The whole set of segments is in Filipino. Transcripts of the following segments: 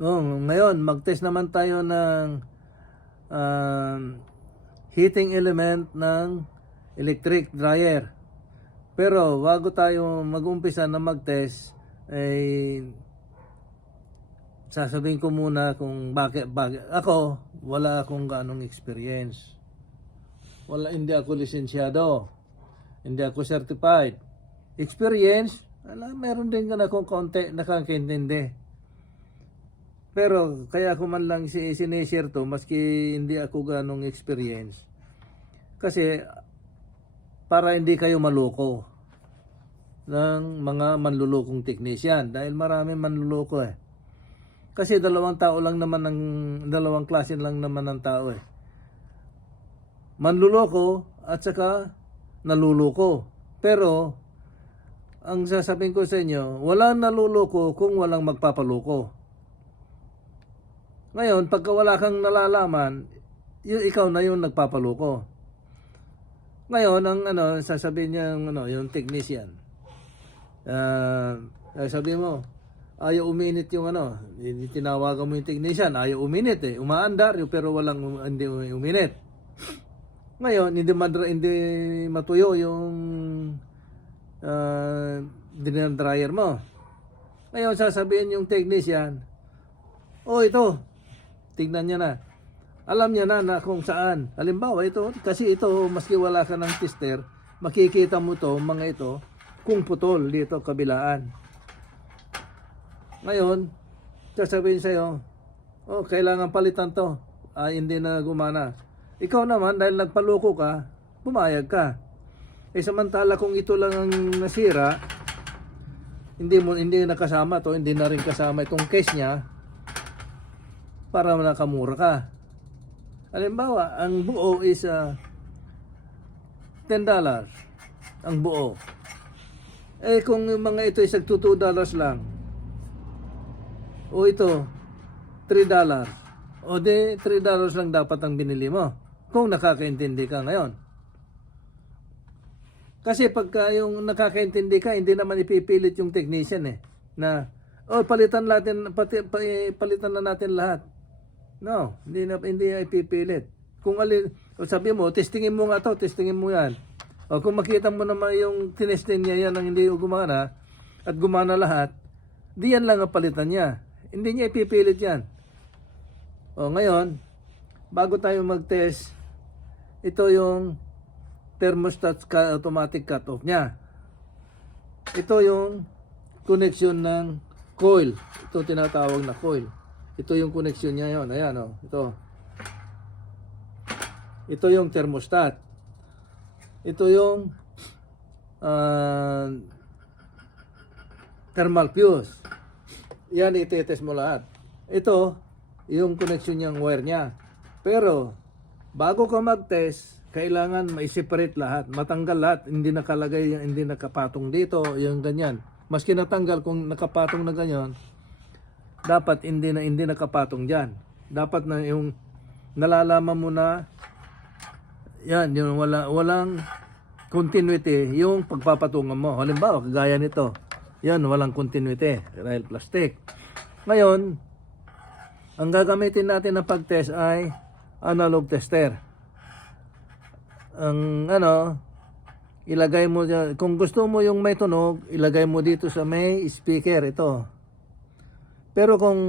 Ngayon, mag-test naman tayo ng heating element ng electric dryer. Pero bago tayo mag-umpisa na mag-test, ay sasabihin ko muna kung bakit ako wala akong ganong experience. Hindi ako lisensyado. Hindi ako certified. Experience, meron din akong konti nakakaintindi. Pero kaya ko man lang sinishare to maski hindi ako ganong experience. Kasi para hindi kayo maloko ng mga manlulokong technician, dahil marami manluloko eh. Kasi dalawang klase lang naman ng tao eh. Manluloko at saka naluloko. Pero ang sasabihin ko sa inyo, walang naluloko kung walang magpapaloko. Ngayon, pagka wala kang nalalaman, ikaw na yung nagpapaloko. Ngayon, ang sasabihin niya yung technician. Sabihin mo, ayaw uminit yung tinawagan mo yung technician, ayaw uminit eh. Umaandar pero hindi uminit. Ngayon, hindi matuyo yung dryer mo. Ngayon, sasabihin yung technician, ito, tignan niya na. Alam niya na kung saan. Halimbawa, ito, kasi ito, maski wala ka ng tester, makikita mo to, mga ito, kung putol dito, kabilaan. Ngayon, sasabihin sa'yo, kailangan palitan to. Hindi na gumana. Ikaw naman, dahil nagpaloko ka, pumayag ka. Samantala kung ito lang ang nasira, hindi nakasama to, hindi na rin kasama itong case niya, para nakamura ka. Halimbawa, ang buo is $10. Ang buo. Kung yung mga ito is $2 lang, ito, $3. Di $3 lang dapat ang binili mo. Kung nakakaintindi ka ngayon. Kasi pagka yung nakakaintindi ka, hindi naman ipipilit yung technician na, palitan na natin lahat. No, hindi ipipilit. Kung sabi mo, testingin mo nga to, testingin mo yan. Kung makita mo naman yung tinesting niya yan ang hindi gumana, at gumana lahat, di yan lang ang palitan niya. Hindi niya ipipilit yan. Ngayon, bago tayo mag-test, ito yung thermostat automatic cut-off niya. Ito yung connection ng coil. Ito tinatawag na coil. Ito yung connection niya yon. Ayan ito. Ito yung thermostat. Ito yung thermal fuse. Yan, itetest mo lahat. Ito, yung connection niyang wire niya. Pero, bago ka mag-test, kailangan mai-separate lahat. Matanggal lahat. Hindi nakalagay, hindi nakapatong dito, yung ganyan. Maski natanggal kung nakapatong na ganyan, dapat hindi nakapatong dyan. Dapat na yung nalalaman mo na yan, yung walang continuity yung pagpapatungan mo. Halimbawa, kagaya nito. Yan, walang continuity dahil plastic. Ngayon, ang gagamitin natin na pag-test ay analog tester. Ang ilagay mo dyan, kung gusto mo yung may tunog, ilagay mo dito sa may speaker ito. Pero kung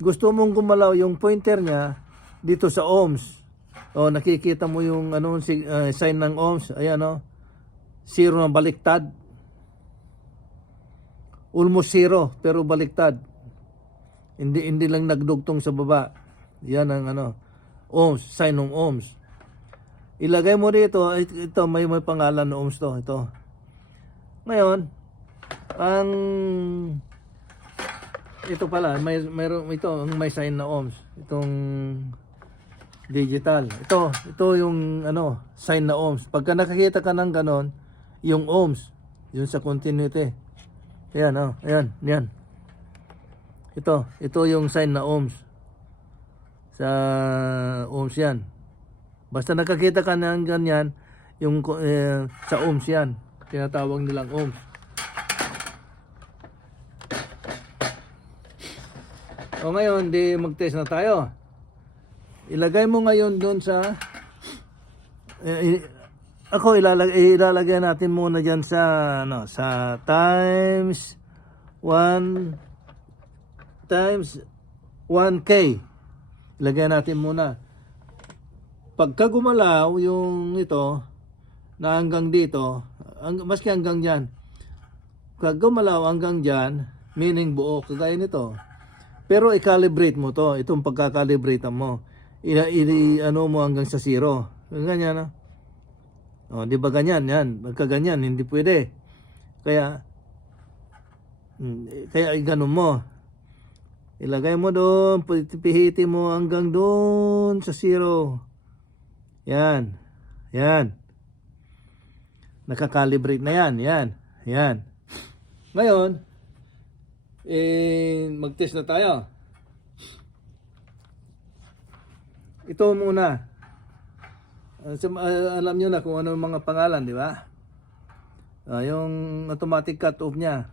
gusto mong gumalaw yung pointer niya dito sa ohms, nakikita mo yung sign ng ohms, ayan zero na baliktad. Almost zero pero baliktad. Hindi lang nagdugtong sa baba. Yan ang ohms, sign ng ohms. Ilagay mo dito, ito may pangalan ng ohms to, ito. Ngayon, ito pala, mayroon ito, may sign na ohms. Itong digital. Ito yung sign na ohms. Pagka nakakita ka ng ganon, yung ohms, yun sa continuity. Ayan, ayan, yan. Ito yung sign na ohms. Sa ohms yan. Basta nakakita ka ng ganyan, yung sa ohms yan. Tinatawag nilang ohms. O ngayon, di mag-test na tayo. Ilagay mo ngayon doon sa ako ilalagay natin muna diyan sa sa times 1 times 1k. Ilagay natin muna. Pagka gumalaw yung ito na hanggang dito, maski hanggang diyan. Pag gumalaw hanggang diyan, meaning buo kagaya nito. Pero i-calibrate mo to, itong pagka-calibrate mo. Ano mo hanggang sa 0. Ganyan na. O, di ba ganyan? Yan. Pagka ganyan, hindi pwede. Kaya ganun mo. Ilagay mo doon, pihiti mo hanggang doon sa 0. Yan. Yan. Nakakalibrate na yan. Yan. Yan. Ngayon, mag-test na tayo. Ito muna. Alam nyo na kung ano mga pangalan, di ba? Yung automatic cut-off niya.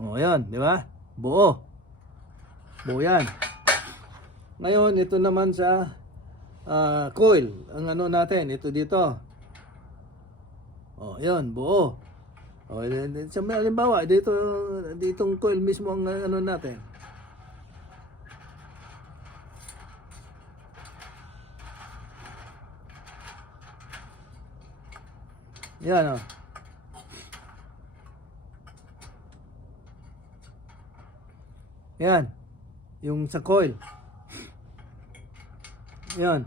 O, yan, di ba? Buo. Buo yan. Ngayon, ito naman sa coil. Ang ano natin, ito dito. O, yan, buo. O, halimbawa, ditong coil mismo ang ano natin. Yan, o. Yan. Yung sa coil. Yan.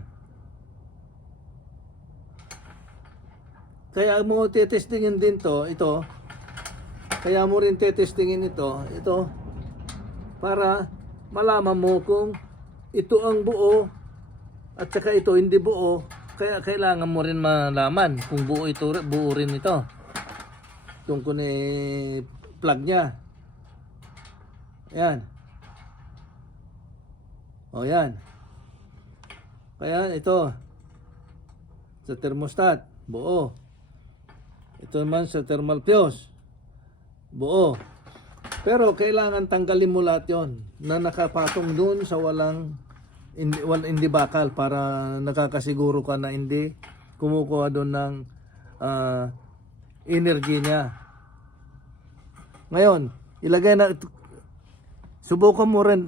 Kaya mo tetestingin din ito. Kaya mo rin tetestingin ito, para malaman mo kung ito ang buo at saka ito hindi buo. Kaya kailangan mo rin malaman kung buo rin ito. Tungkol plug niya. Yan. O yan. Kaya ito sa thermostat, buo. Ito naman sa thermal fuse, buo. Pero kailangan tanggalin mo lahat yon na nakapatong dun sa hindi bakal para nakakasiguro ka na hindi kumukuha doon ng energy niya. Ngayon,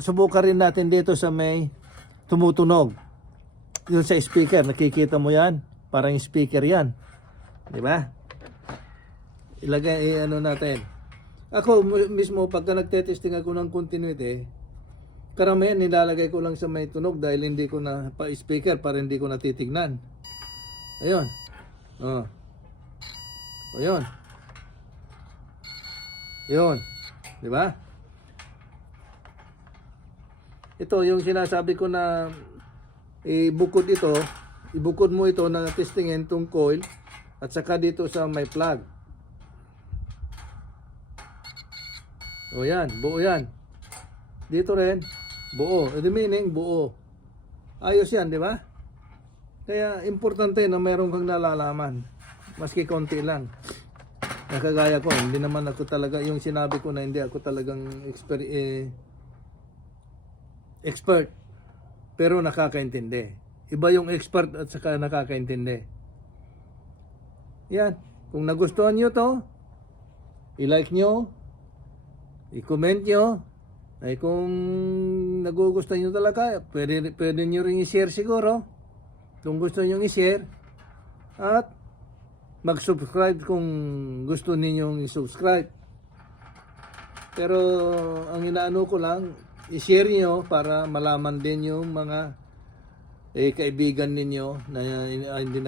subukan rin natin dito sa may tumutunog. Yun sa speaker, nakikita mo yan? Parang speaker yan. Di ba? Ilagay, ano natin. Ako mismo, pagka nagtetesting ako ng continuity, karamihan nilalagay ko lang sa may tunog dahil hindi ko na pa-speaker para hindi ko natitignan. Ayun. Oh. Ayun. Ayun. Di ba? Ito yung sinasabi ko na ibukod mo ito na testingin itong coil at saka dito sa may plug. O yan, buo yan. Dito rin, buo. The meaning, buo. Ayos yan, di ba? Kaya importante na mayroon kang nalalaman. Maski konti lang. Nakagaya ko, hindi naman ako talaga, yung sinabi ko na hindi ako talagang expert. Pero nakakaintindi. Iba yung expert at saka nakakaintindi. Yan. Kung nagustuhan nyo to, i-like nyo, i-comment nyo. Ay kung nagugustuhan nyo talaga, pwede nyo rin i-share siguro. Kung gusto nyo i-share. At mag-subscribe kung gusto ninyong i-subscribe. Pero ang inaano ko lang, i-share nyo para malaman din yung mga kaibigan ninyo na hindi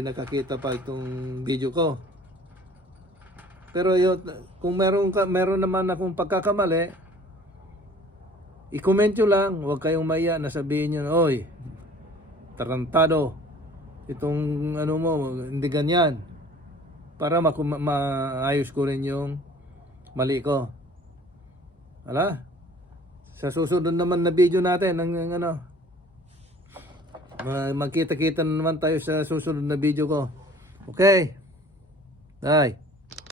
nakakita pa itong video ko. Pero yun, kung meron naman akong pagkakamali, i-comment nyo lang, huwag kayong maya na sabihin nyo, oy, tarantado, itong ano mo, hindi ganyan. Para maayos ko rin yung mali ko. Ala? Sa susunod naman na video natin, magkita-kita na naman tayo sa susunod na video ko. Okay? Bye.